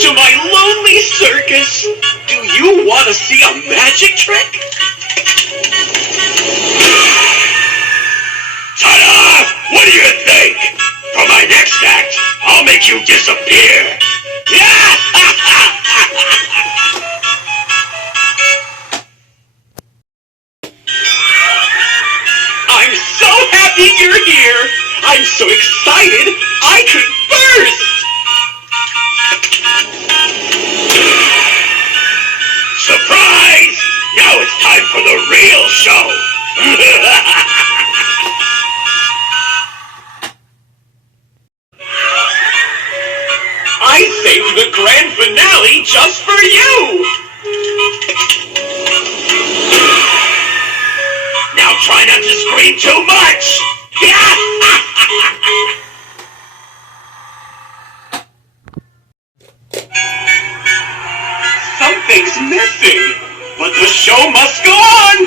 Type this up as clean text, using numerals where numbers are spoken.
to my lonely circus. Do you want to see a magic trick? Ta-da! What do you think? For my next act, I'll make you disappear. Yeah! I'm so happy you're here. I'm so excited I could burst. Surprise! Now it's time for the real show! I saved the grand finale just for you! Now try not to scream too much! Something's missing, but the show must go on!